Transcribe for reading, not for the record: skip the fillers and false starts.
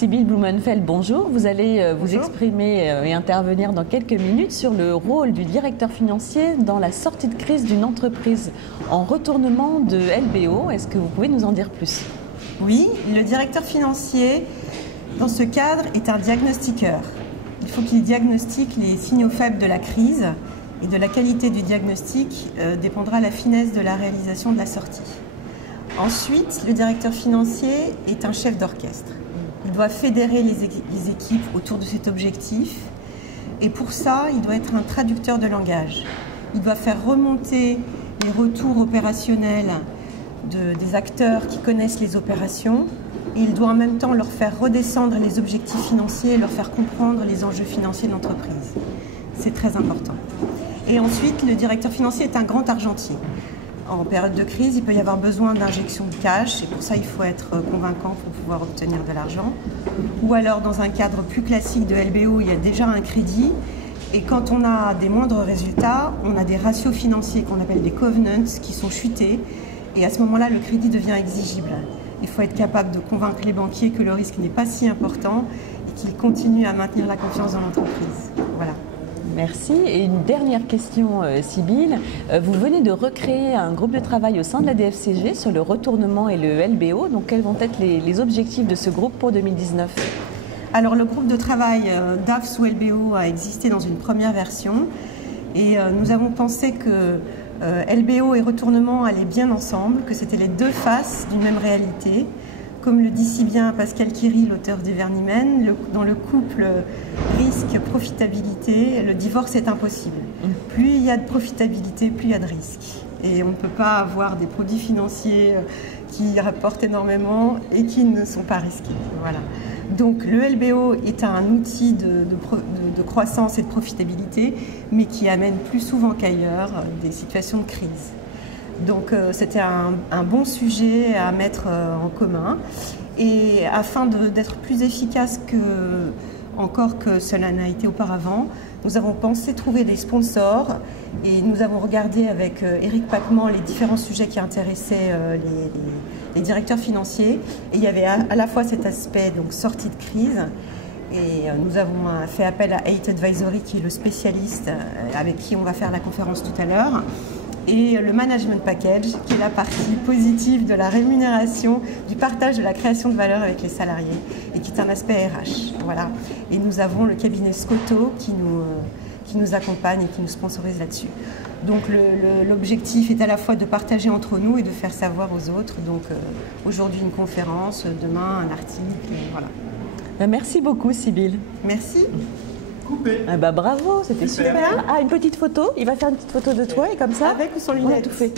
Sybille Blumenfeld, bonjour. Vous allez vous Bonjour. exprimer et intervenir dans quelques minutes sur le rôle du directeur financier dans la sortie de crise d'une entreprise en retournement de LBO. Est-ce que vous pouvez nous en dire plus? Oui, le directeur financier, dans ce cadre, est un diagnostiqueur. Il faut qu'il diagnostique les signaux faibles de la crise et de la qualité du diagnostic dépendra la finesse de la réalisation de la sortie. Ensuite, le directeur financier est un chef d'orchestre. Il doit fédérer les équipes autour de cet objectif et pour ça, il doit être un traducteur de langage. Il doit faire remonter les retours opérationnels des acteurs qui connaissent les opérations et il doit en même temps leur faire redescendre les objectifs financiers et leur faire comprendre les enjeux financiers de l'entreprise. C'est très important. Et ensuite, le directeur financier est un grand argentier. En période de crise, il peut y avoir besoin d'injection de cash et pour ça, il faut être convaincant pour pouvoir obtenir de l'argent. Ou alors, dans un cadre plus classique de LBO, il y a déjà un crédit et quand on a des moindres résultats, on a des ratios financiers qu'on appelle des covenants qui sont chutés et à ce moment-là, le crédit devient exigible. Il faut être capable de convaincre les banquiers que le risque n'est pas si important et qu'ils continuent à maintenir la confiance dans l'entreprise. Voilà. Merci. Et une dernière question, Sybille. Vous venez de recréer un groupe de travail au sein de la DFCG sur le retournement et le LBO. Donc, quels vont être les objectifs de ce groupe pour 2019? Alors, le groupe de travail DAF sous LBO a existé dans une première version et nous avons pensé que LBO et retournement allaient bien ensemble, que c'était les deux faces d'une même réalité. Comme le dit si bien Pascal Quéry, l'auteur des Vernimen, dans le couple risque-profitabilité, le divorce est impossible. Plus il y a de profitabilité, plus il y a de risque. Et on ne peut pas avoir des produits financiers qui rapportent énormément et qui ne sont pas risqués. Voilà. Donc le LBO est un outil de croissance et de profitabilité, mais qui amène plus souvent qu'ailleurs des situations de crise. Donc c'était un bon sujet à mettre en commun et afin d'être plus efficace encore que cela n'a été auparavant, nous avons pensé trouver des sponsors et nous avons regardé avec Éric Pacman les différents sujets qui intéressaient les directeurs financiers et il y avait à la fois cet aspect donc sortie de crise et nous avons fait appel à Eight Advisory qui est le spécialiste avec qui on va faire la conférence tout à l'heure. Et le management package, qui est la partie positive de la rémunération, du partage de la création de valeur avec les salariés, et qui est un aspect RH. Voilà. Et nous avons le cabinet Scotto qui nous accompagne et qui nous sponsorise là-dessus. Donc l'objectif est à la fois de partager entre nous et de faire savoir aux autres. Donc aujourd'hui une conférence, demain un article, voilà. Merci beaucoup, Sybille. Merci. Ah bah bravo, c'était super. Ah, une petite photo. Il va faire une petite photo de toi et comme ça, avec ou sans on a lunettes? tout fait.